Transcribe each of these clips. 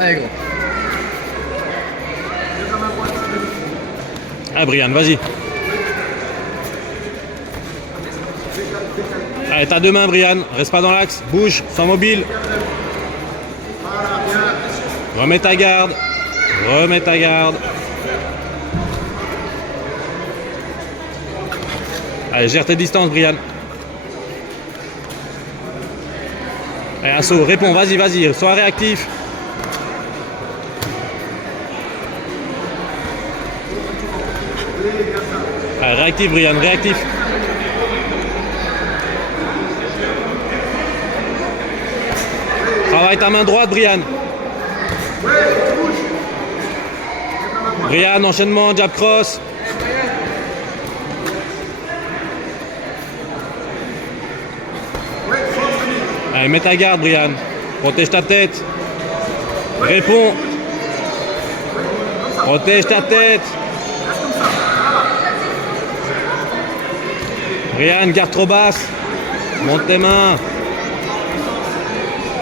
Allez, gros. Allez, Brian, vas-y. Allez, t'as deux mains, Brian. Reste pas dans l'axe. Bouge, sois mobile. Remets ta garde. Remets ta garde. Allez, gère tes distances, Brian. Allez, assaut, réponds, vas-y, vas-y, sois réactif. Allez, réactif, Brian, réactif. Travaille ta main droite, Brian. Brian, enchaînement, jab cross. Allez, mets ta garde, Brian. Protège ta tête. Réponds. Protège ta tête. Brian, garde trop basse. Monte tes mains.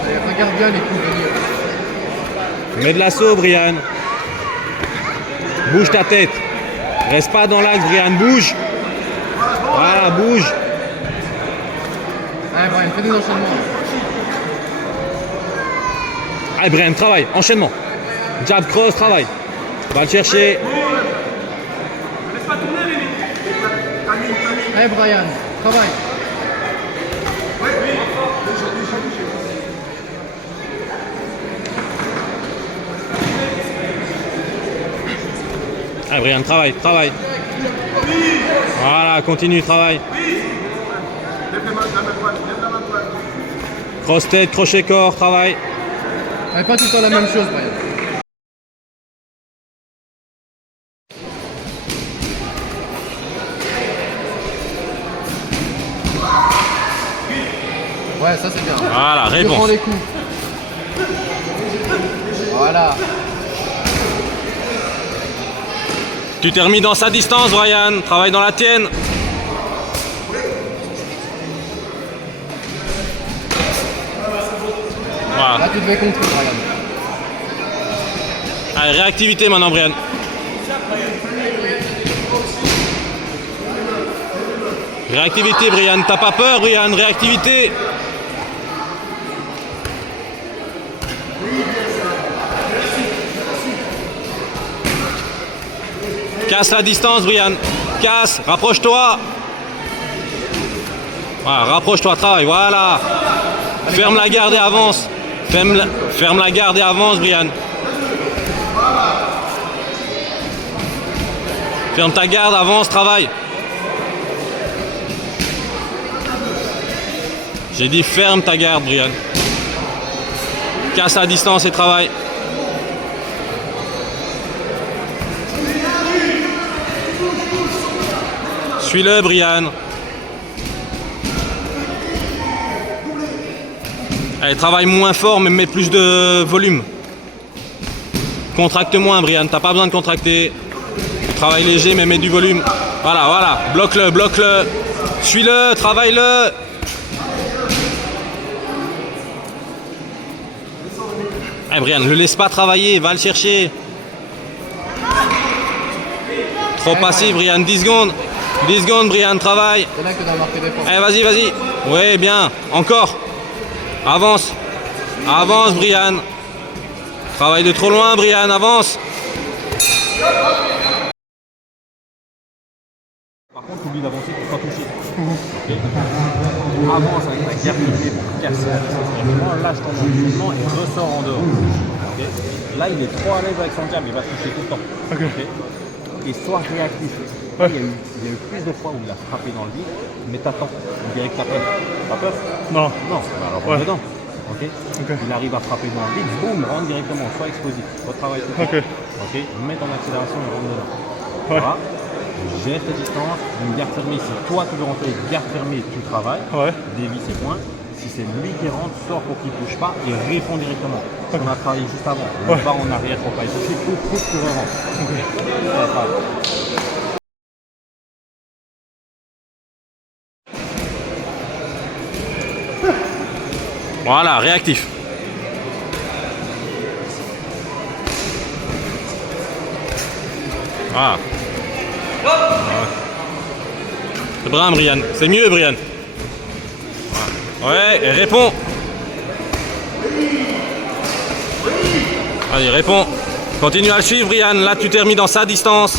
Allez, regarde bien les coups venir. Mets de l'assaut, Brian. Bouge ta tête. Reste pas dans l'axe, Brian. Bouge. Voilà, bouge. Allez, Brian, fais des enchaînements. Allez, Brian, travaille. Enchaînement. Jab cross, travaille. Va le chercher. Allez, Brian, travaille. Allez, Brian, travaille, travaille. Voilà, continue, travaille. Cross tête, crochet corps, travaille. Allez, pas tout le temps la même chose, Brian. Ouais, ça c'est bien. Voilà, Tu réponse. prends les coups. Voilà. Tu t'es remis dans sa distance, Brian. Travaille dans la tienne. Voilà. Là, tu devais contrer, Brian. Allez, réactivité maintenant, Brian. Réactivité, Brian. T'as pas peur, Brian. Réactivité. Casse la distance, Brian. Casse. Rapproche-toi. Voilà, rapproche-toi, travaille. Voilà. Ferme la garde et avance. Ferme la garde et avance, Brian. Ferme ta garde, avance, travaille. J'ai dit ferme ta garde, Brian. Casse la distance et travaille. Suis-le, Brian. Allez, travaille moins fort, mais mets plus de volume. Contracte moins, Brian. T'as pas besoin de contracter. Travaille léger, mais mets du volume. Voilà, voilà. Bloque-le, bloque-le. Suis-le, travaille-le. Allez, Brian, ne le laisse pas travailler. Va le chercher. Trop passif, Brian. 10 secondes. 10 secondes, Brian, travaille. C'est là que tu dois marquer des points. Allez, vas-y, vas-y. Oui, bien. Encore. Avance. Avance, Brian. Travaille de trop loin, Brian. Avance. Par contre, oublie d'avancer pour pas toucher. Okay. Avance avec ta garde pour casser la distance. Vraiment, lâche ton mouvement et ressort en dehors. Okay. Là, il est trop à l'aise avec son jab, il va toucher tout le temps. Okay. Et sois réactif. Il y a eu plus de fois où il a frappé dans le vide, mais t'attends. On dirait que t'as peur. T'as peur? Non. Non, alors on est dedans. Okay. Il arrive à frapper dans le vide, boum, rentre directement, sois explosif. Retravaille tout le temps. Okay. Mets ton accélération et rentre dedans. Voilà. Gère tes distances, une garde fermée. Si toi tu veux rentrer, garde fermée, tu travailles. Dévie ses points. Si c'est lui qui rentre, sors pour qu'il ne bouge pas et réponds directement. Ce qu'on a travaillé juste avant. On va en arrière pour pas y toucher, coupe, tu rentres. Voilà, réactif. Ah. C'est bien, Brian. C'est mieux, Brian. Ouais, et réponds. Allez, réponds. Continue à le suivre, Brian. Là, tu t'es remis dans sa distance.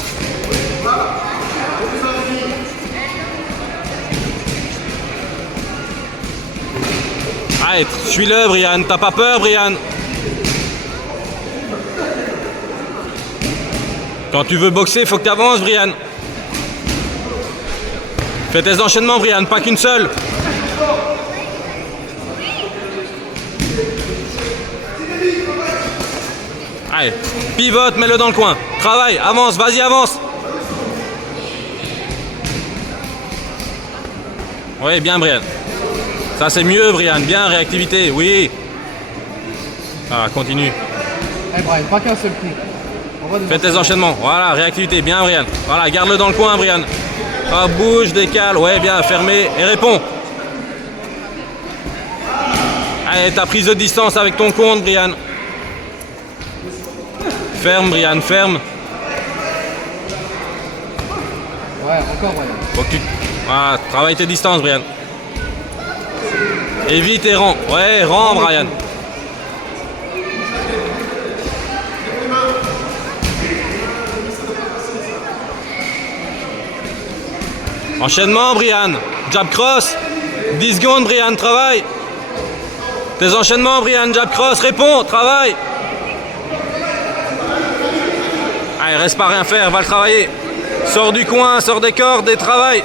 Allez, suis-le, Brian. T'as pas peur, Brian? Quand tu veux boxer, faut que tu avances, Brian. Fais tes enchaînements, Brian, pas qu'une seule. Allez, pivote, mets-le dans le coin. Travaille, avance, vas-y, avance. Oui, bien, Brian. Ça, c'est mieux, Brian. Bien, réactivité, oui. Ah, continue. Eh Brian, pas qu'un seul coup. Fais tes enchaînements. Voilà, réactivité. Bien, Brian. Voilà, garde-le dans le coin, Brian. Ah, bouge, décale. Ouais, bien, fermé. Et réponds. Allez, ta prise de distance avec ton compte, Brian. Ferme, Brian, ferme. Ouais, encore Brian. Faut que tu... Voilà, travaille tes distances, Brian. Évite et rends. Ouais, rends, Brian. Enchaînement, Brian. Jab cross. 10 secondes, Brian, travaille. Tes enchaînements, Brian. Jab cross, réponds, travaille. Allez, reste pas rien faire, va le travailler. Sors du coin, sors des cordes et travaille.